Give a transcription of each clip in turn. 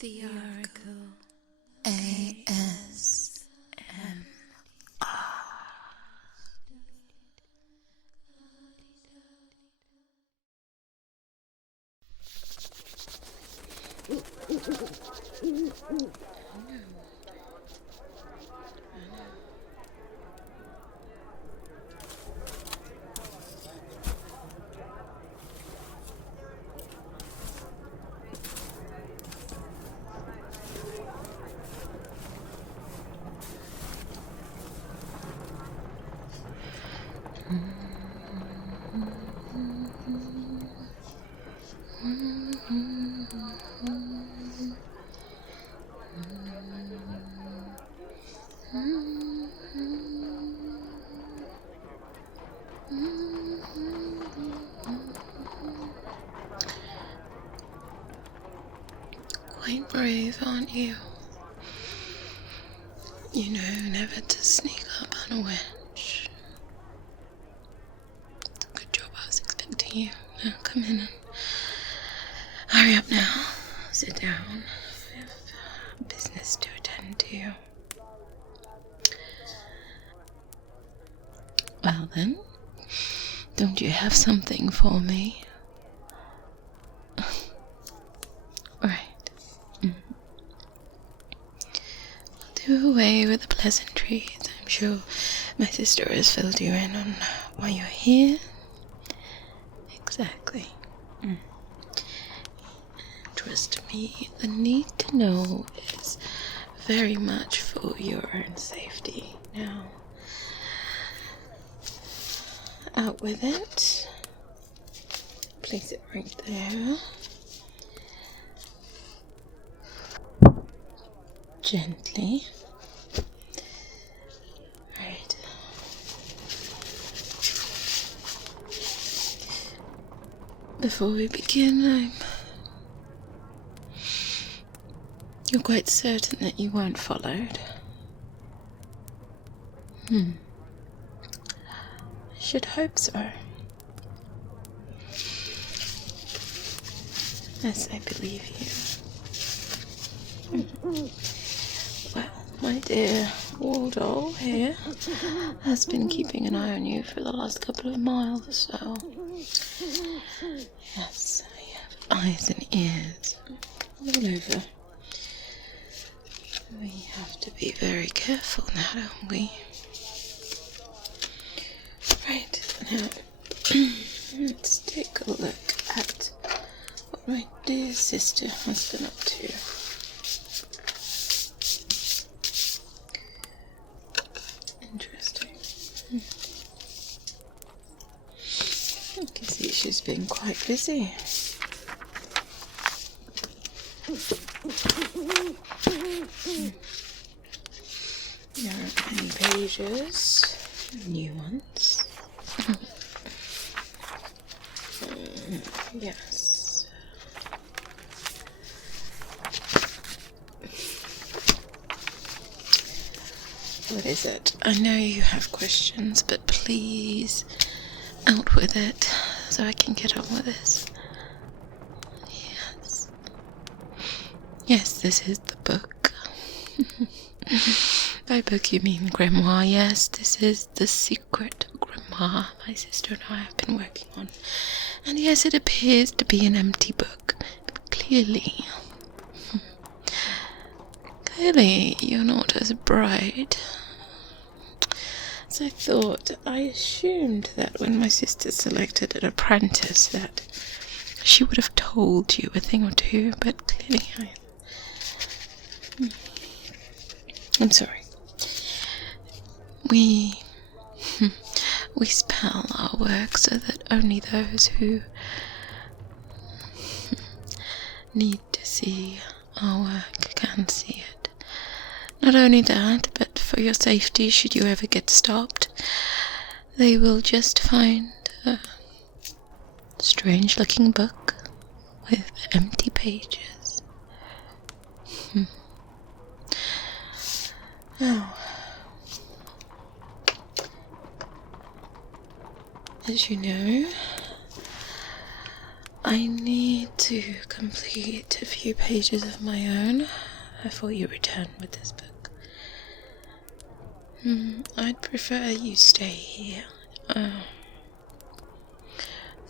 The Auracle ASMR. Quite brave, aren't you? You know never to sneak up on a witch. It's a good job I was expecting you. Now come in and hurry up now. Sit down. I have business to attend to. Well then, don't you have something for me? Right. Do away with the pleasantries. I'm sure my sister has filled you in on why you're here. Exactly. Trust me, the need to know is very much for your own safety. Now, out with it. Place it right there. Gently. Right. Before we begin, you're quite certain that you weren't followed? I should hope so. Yes, I believe you. Well, my dear Waldol here has been keeping an eye on you for the last couple of miles or so. Yes, I have eyes and ears all over. We have to be very careful now, don't we? Right, now, let's take a look at what my dear sister has been up to. Interesting. I can see she's been quite busy. There are many pages, new ones. Yes. What is it? I know you have questions, but please, out with it, so I can get on with this. Yes. Yes, this is the book. By book you mean Grimoire. Yes, this is the secret Grimoire my sister and I have been working on. And yes, it appears to be an empty book, but clearly you're not as bright. So I assumed that when my sister selected an apprentice that she would have told you a thing or two, but clearly I'm sorry. We spell our work so that only those who need to see our work can see it. Not only that, but for your safety, should you ever get stopped, they will just find a strange-looking book with empty pages. Now, as you know, I need to complete a few pages of my own before you return with this book. I'd prefer you stay here.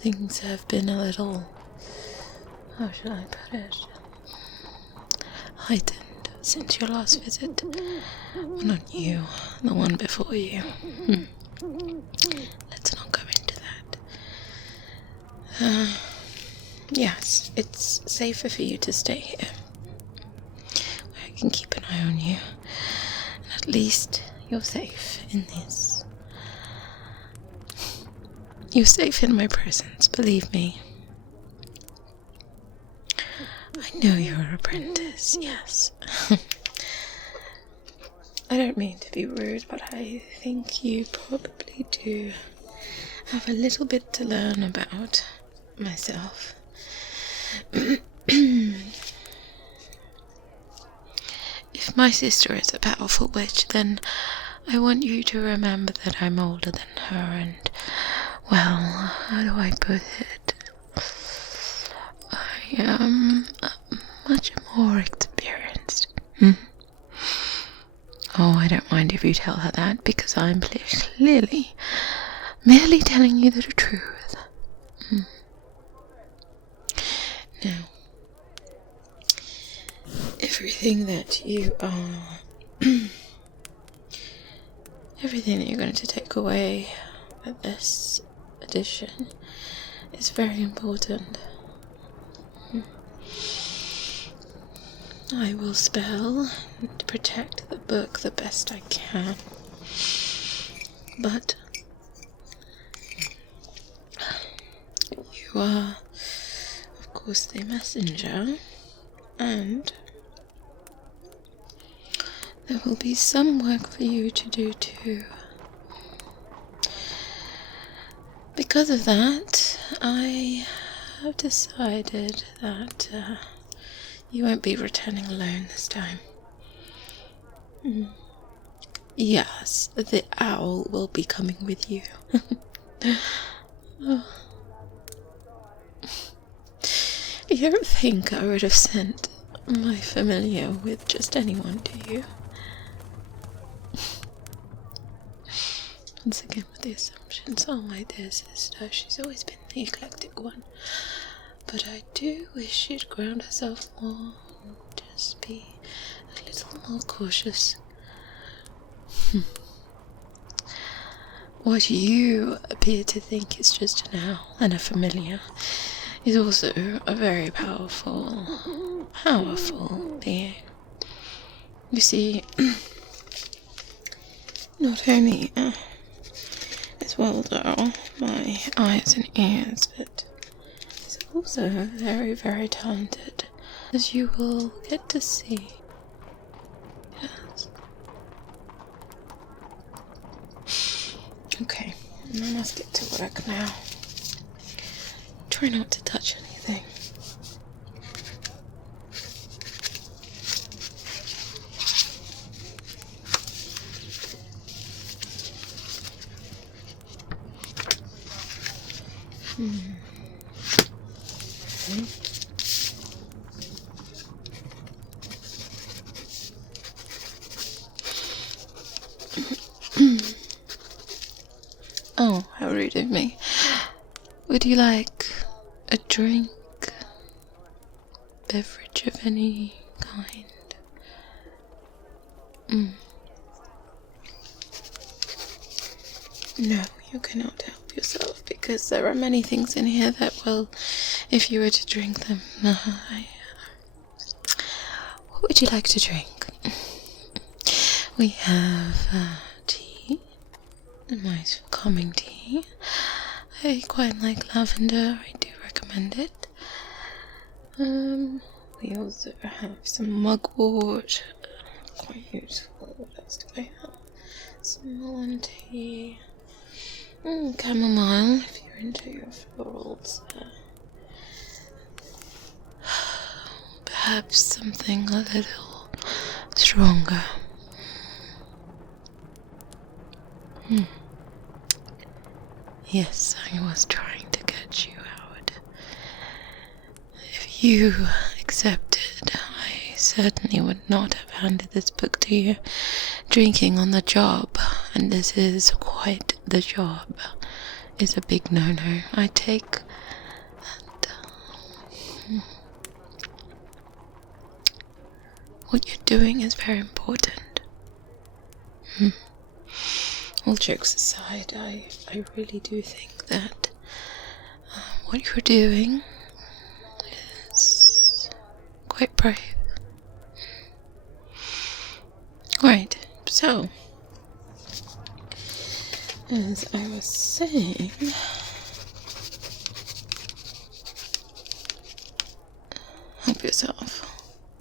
Things have been a little, how should I put it, heightened since your last visit. Well, not you, the one before you. Let's not go into that. Yes, it's safer for you to stay here, where I can keep an eye on you, and at least you're safe in this. You're safe in my presence, believe me. I know you're an apprentice, yes. I don't mean to be rude, but I think you probably do have a little bit to learn about myself. If my sister is a powerful witch, then I want you to remember that I'm older than her and, well, how do I put it? I am much more experienced. Oh, I don't mind if you tell her that, because I'm clearly merely telling you the truth. Now, everything that you are, everything that you're going to take away at this edition is very important. I will spell and protect the book the best I can, but you are, of course, the messenger, and there will be some work for you to do too. Because of that, I have decided that you won't be returning alone this time. Yes, the owl will be coming with you. You don't think I would have sent my familiar with just anyone, do you? Once again with the assumptions, oh my dear sister, she's always been the eclectic one. But I do wish she'd ground herself more and just be a little more cautious. What you appear to think is just an owl and a familiar is also a very powerful being. You see, not only as well though my eyes and ears, but he's also very, very talented, as you will get to see. Yes. Okay, I must get to work now. Try not to touch anything. Oh, how rude of me. Would you like a drink? Beverage of any kind? No, you cannot help yourself, because there are many things in here that, well, if you were to drink them, what would you like to drink? We have tea, a nice calming tea. I quite like lavender, I do recommend it. We also have some mugwort, quite useful. What else do I have? Some mullein tea. Chamomile, if you're into your florals. Perhaps something a little stronger. Yes, I was trying to catch you out. you accepted. I certainly would not have handed this book to you drinking on the job, and this is quite the job. It's a big no-no. I take that what you're doing is very important. All jokes aside, I really do think that what you're doing is quite brave. Right, so, as I was saying, help yourself.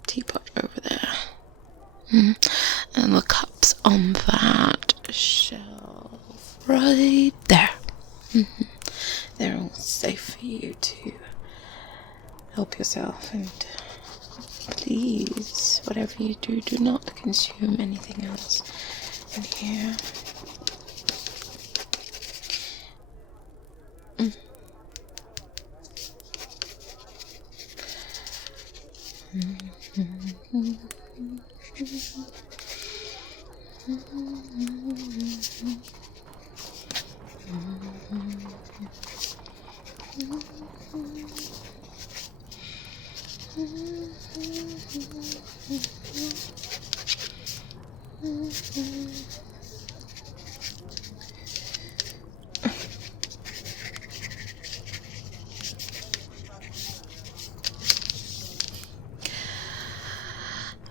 Teapot over there. And the cups on that shelf right there. They're all safe for you to help yourself, and please, whatever you do, do not consume anything else in here.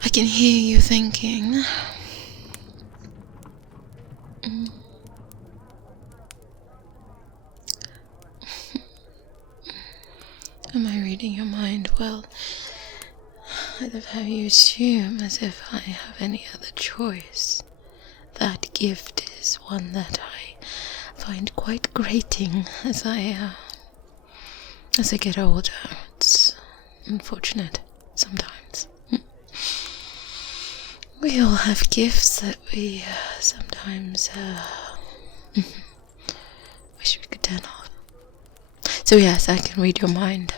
I can hear you thinking, am I reading your mind? Well, I love how you assume as if I have any other choice. That gift is one that I find quite grating as I get older. It's unfortunate sometimes. We all have gifts that we sometimes wish we could turn off. So yes, I can read your mind.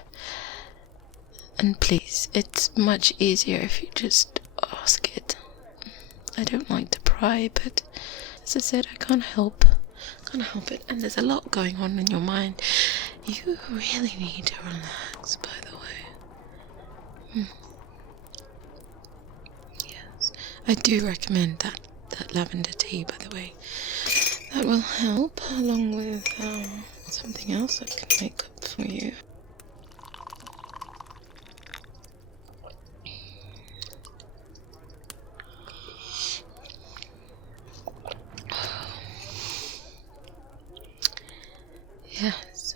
And please, it's much easier if you just ask it. I don't like to pry, but as I said, I can't help it. And there's a lot going on in your mind. You really need to relax, by the way. Yes, I do recommend that lavender tea, by the way. That will help, along with something else I can make up for you. Yes.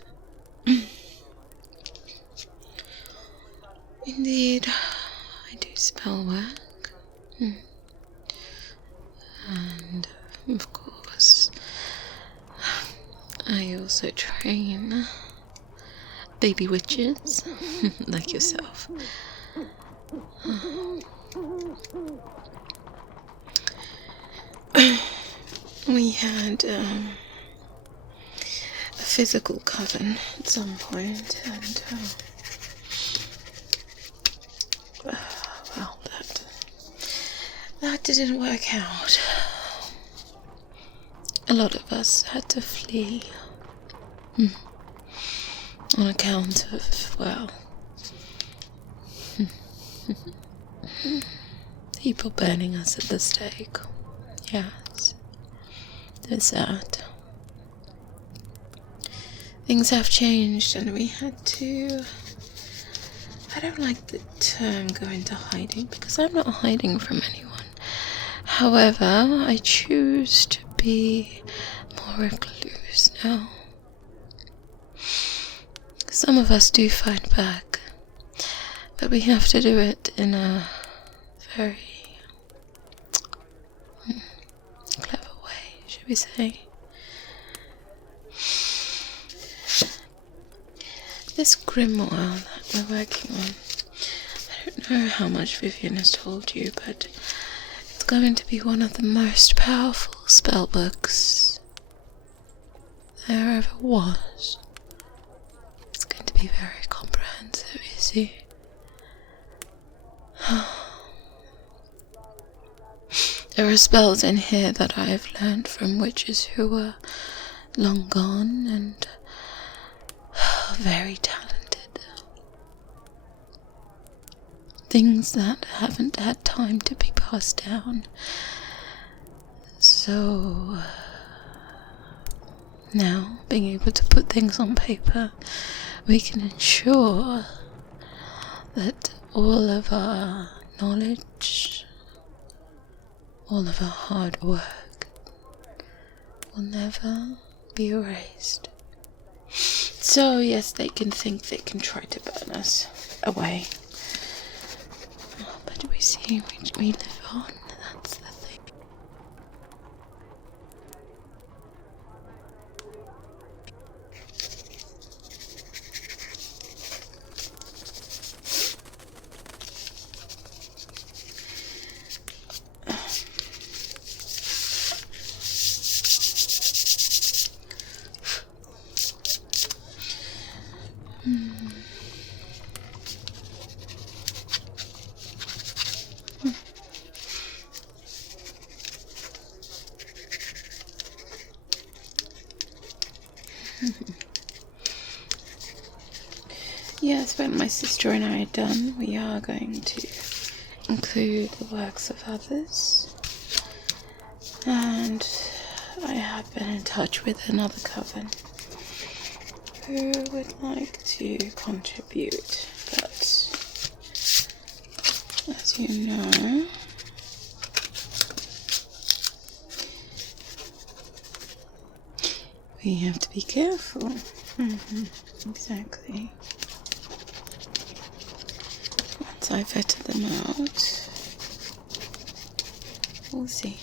Indeed, I do spell work. And, of course, I also train baby witches, like yourself. We had a physical coven at some point, and well, that didn't work out. A lot of us had to flee on account of, well, people burning us at the stake. Yes, there's that. Things have changed, and we had to, I don't like the term go into hiding, because I'm not hiding from anyone. However, I choose to be more recluse now. Some of us do fight back, but we have to do it in a very clever way, should we say. This grimoire that we're working on, I don't know how much Vivian has told you, but it's going to be one of the most powerful spell books there ever was. It's going to be very comprehensive, you see. There are spells in here that I have learned from witches who were long gone and very talented. Things that haven't had time to be passed down. So now, being able to put things on paper, we can ensure that all of our knowledge, all of our hard work will never be erased. So yes, they can think they can try to burn us away. But we see we live on, that's the thing. Yes, when my sister and I are done, we are going to include the works of others. And I have been in touch with another coven who would like to contribute, but as you know, we have to be careful. Exactly. Once I vetted them out, we'll see.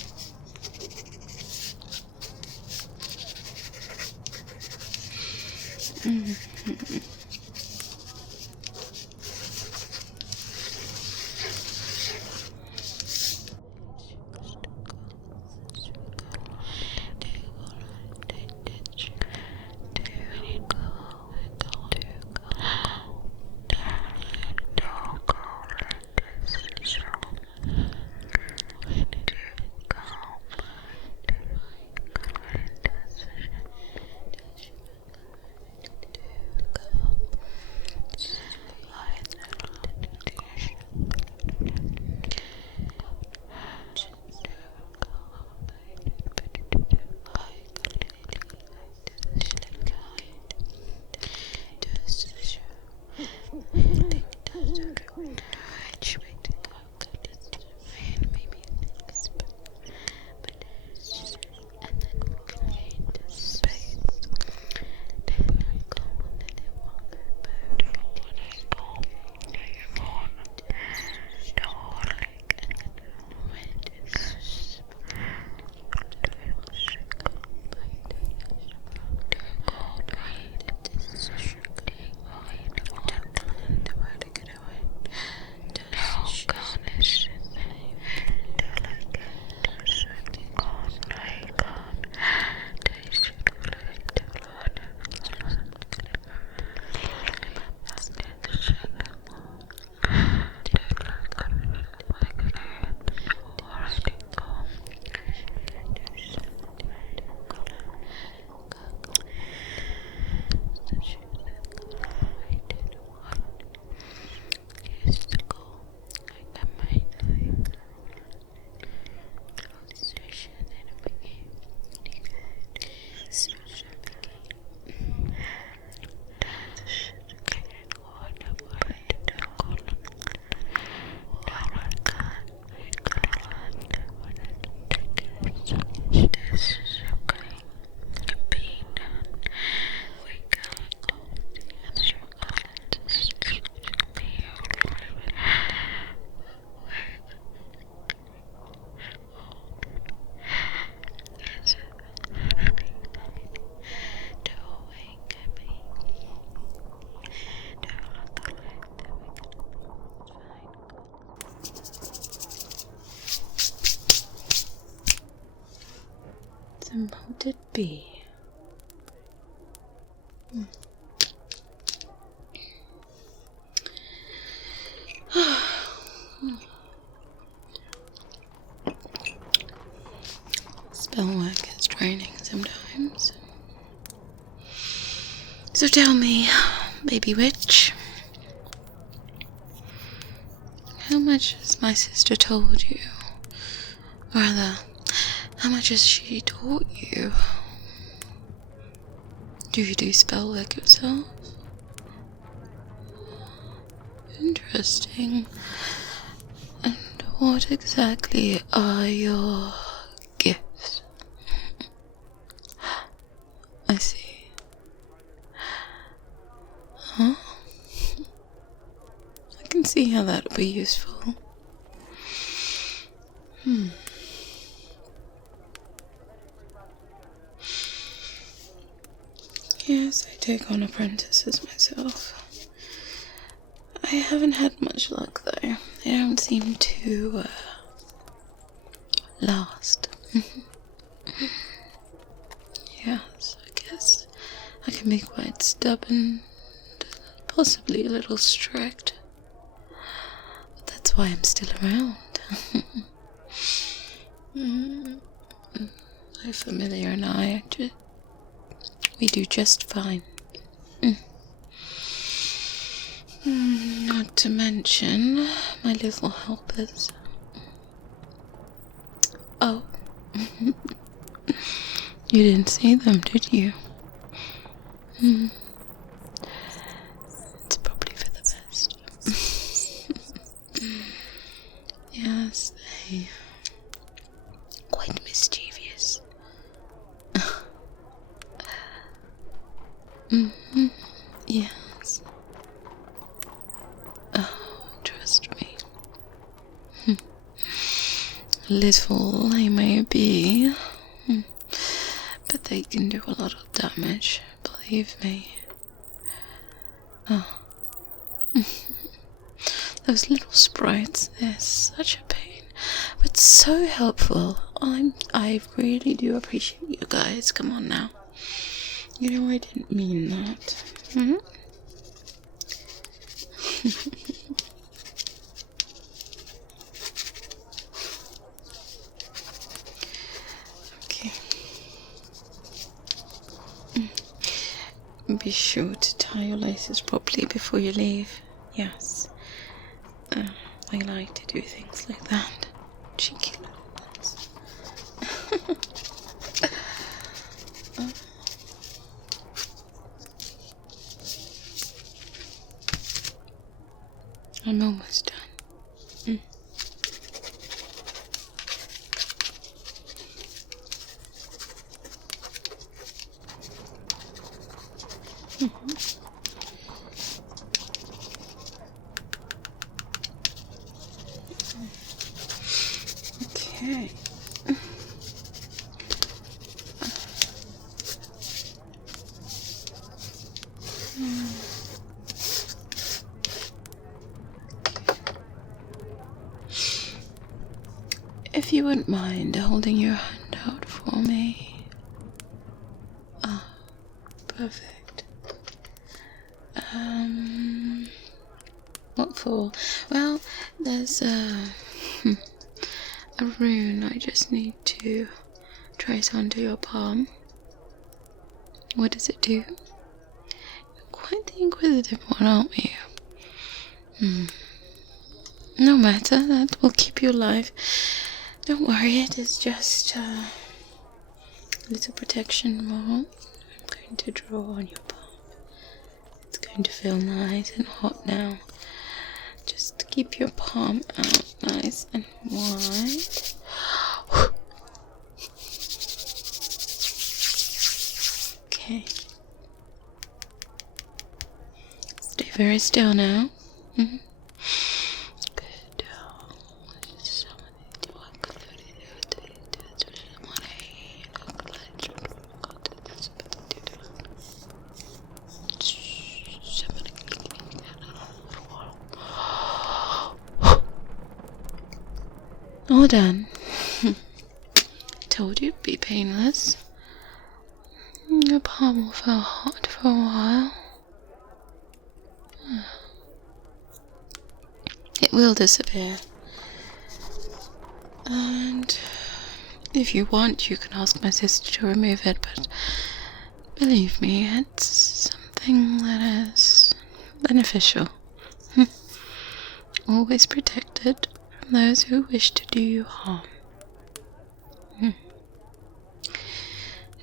And what would it be? So tell me, baby witch, how much has my sister told you? Rather, how much has she taught you? Do you do spell work yourself? Interesting. And what exactly are your gifts? I see. Huh? I can see how that would be useful. Yes, I take on apprentices myself. I haven't had much luck though. They don't seem to last. Yes, I guess I can be quite stubborn, possibly a little strict. But that's why I'm still around. My familiar and I, we do just fine. Not to mention my little helpers. Oh. You didn't see them, did you? It's probably for the best. Yes, they quite mischievous. Yes. Oh, trust me. Little they may be, but they can do a lot of damage, believe me. Oh. Those little sprites, they're such a pain, but so helpful. I really do appreciate you guys. Come on now. You know I didn't mean that. Okay. Be sure to tie your laces properly before you leave. Yes. I like to do things like that. Cheeky little ones. I'm almost done. Okay. If you wouldn't mind holding your hand out for me. Ah, perfect. What for? Well, there's a rune I just need to trace onto your palm. What does it do? You're quite the inquisitive one, aren't you? No matter, that will keep you alive. Don't worry, it is just a little protection more. I'm going to draw on your palm. It's going to feel nice and hot now. Just keep your palm out nice and wide. Okay. Stay very still now. Good. All done. Told you it'd be painless. Your palm will feel hot for a while. It will disappear. And if you want, you can ask my sister to remove it, but believe me, it's something that is beneficial. Always protected from those who wish to do you harm.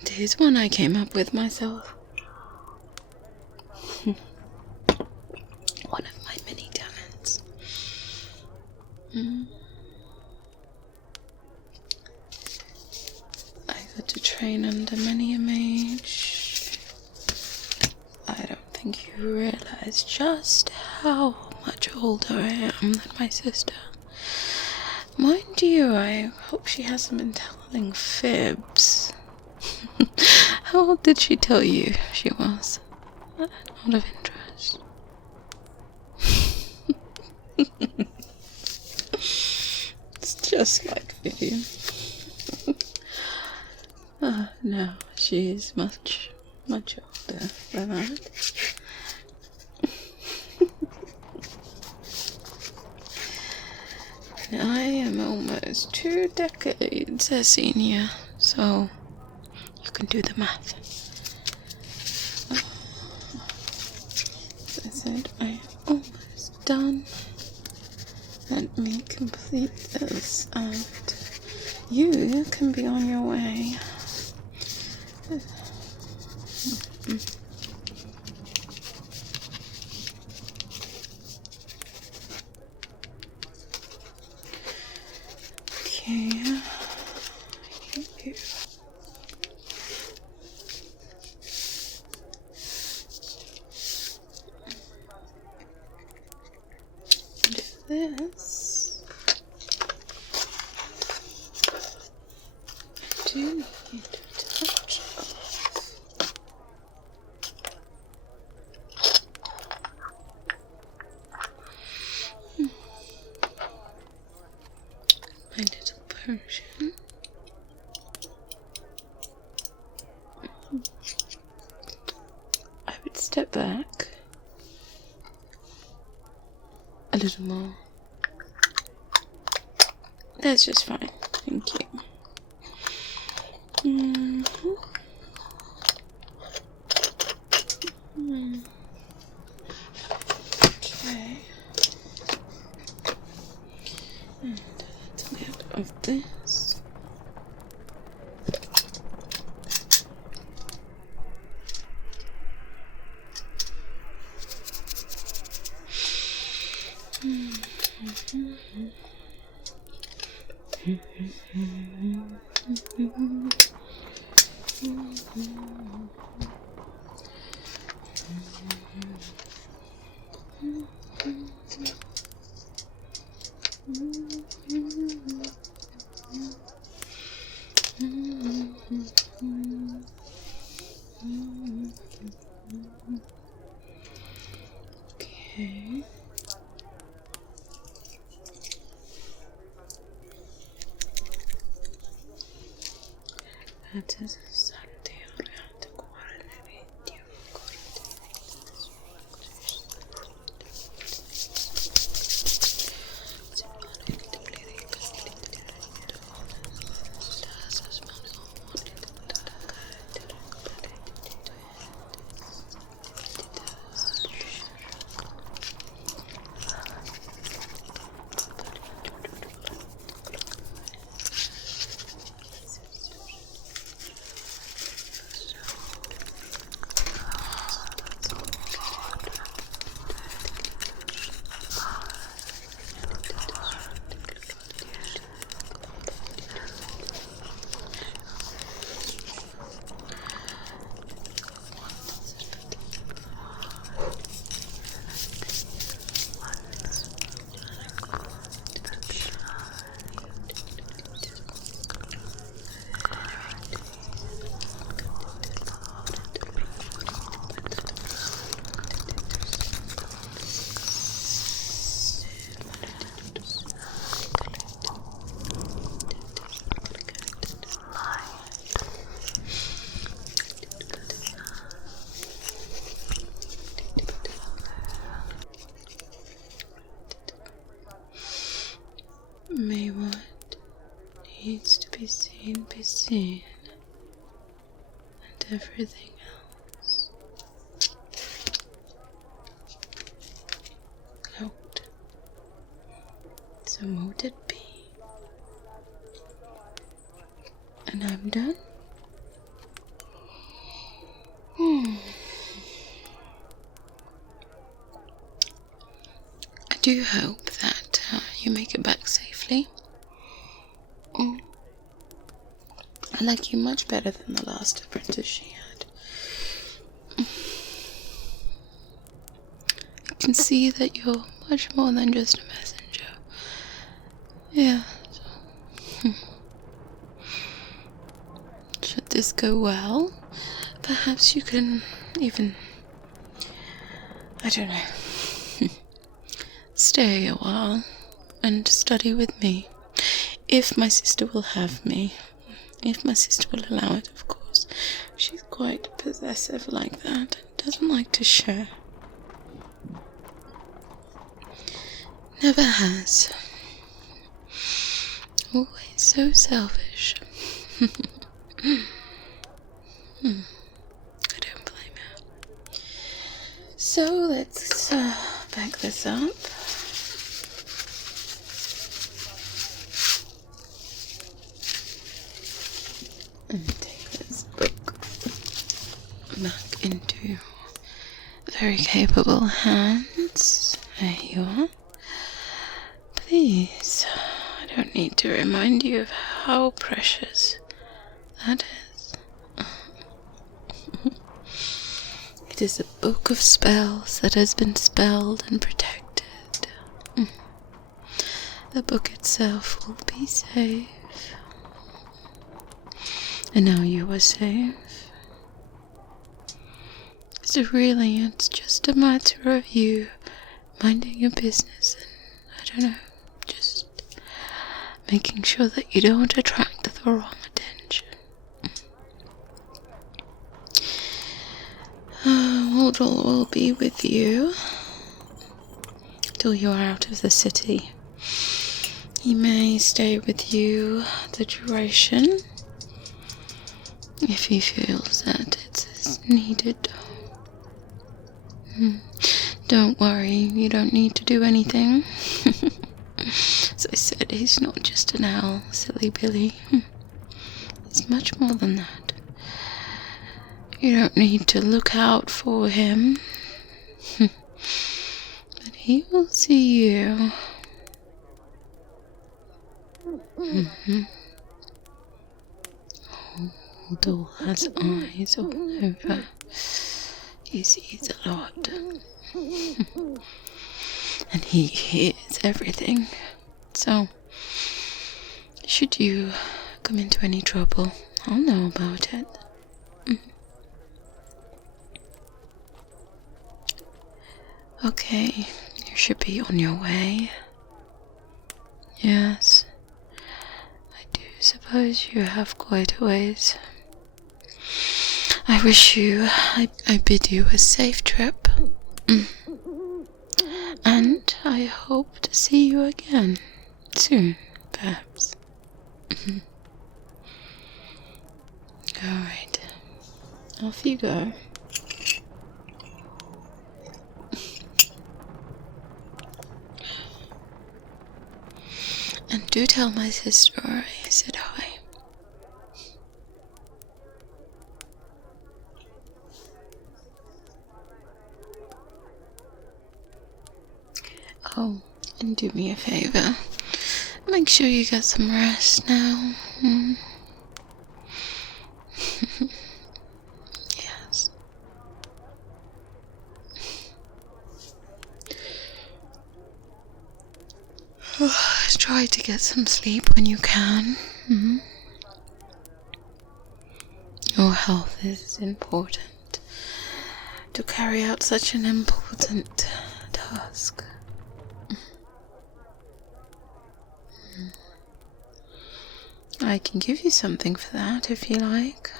It is one I came up with myself. One of my many talents. I got to train under many a mage. I don't think you realize just how much older I am than my sister. Mind you, I hope she hasn't been telling fibs. How old did she tell you she was? Not of interest. It's just like Vivian. No, she's much older than that. I am almost 2 decades a senior, so you can do the math. As I said, I am almost done. Let me complete this, and you can be on your way. Okay. Thank you. Do this. I do need to touch off. My little potion. I would step back a little more. That's just fine. Thank you. Okay. And let's get out of this. Okay. That is may what needs to be seen, and everything else So mote it be. And I'm done. I do hope that you make it back safely. I like you much better than the last apprentice she had. I can see that you're much more than just a messenger. Yeah. Should this go well, perhaps you can even, I don't know, stay a while and study with me. If my sister will have me. If my sister will allow it, of course. She's quite possessive like that and doesn't like to share. Never has. Always so selfish. I don't blame her. So let's back this up. And take this book back into very capable hands. There you are. Please, I don't need to remind you of how precious that is. It is a book of spells that has been spelled and protected. The book itself will be safe. And now you are safe. So really, it's just a matter of you minding your business and, I don't know, just making sure that you don't attract the wrong attention. Auracle will be with you till you are out of the city. He may stay with you the duration if he feels that it's needed. Don't worry, you don't need to do anything. As I said, he's not just an owl, silly Billy. He's much more than that. You don't need to look out for him. But he will see you. Hold has eyes all over. He sees a lot. And he hears everything. So, should you come into any trouble, I'll know about it. Okay, you should be on your way. Yes, I do suppose you have quite a ways. I wish you, I bid you a safe trip. And I hope to see you again. Soon, perhaps. Alright. Off you go. And do tell my sister I said hi. Oh, and do me a favor. Make sure you get some rest now. Yes. Try to get some sleep when you can. Your health is important to carry out such an important task. I can give you something for that if you like.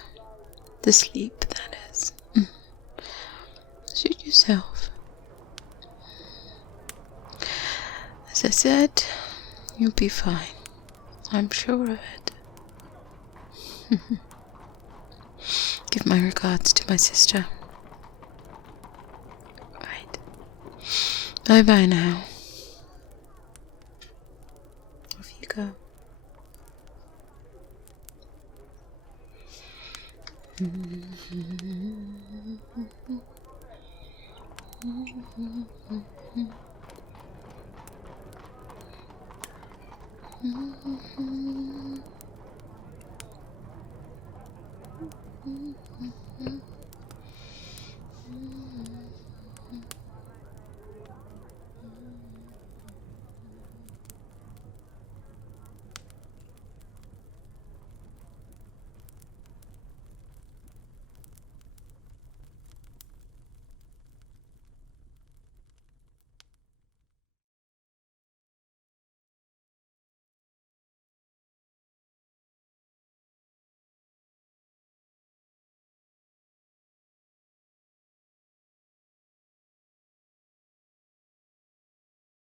The sleep, that is. Suit yourself. As I said, you'll be fine. I'm sure of it. Give my regards to my sister. Right. Bye-bye now. go.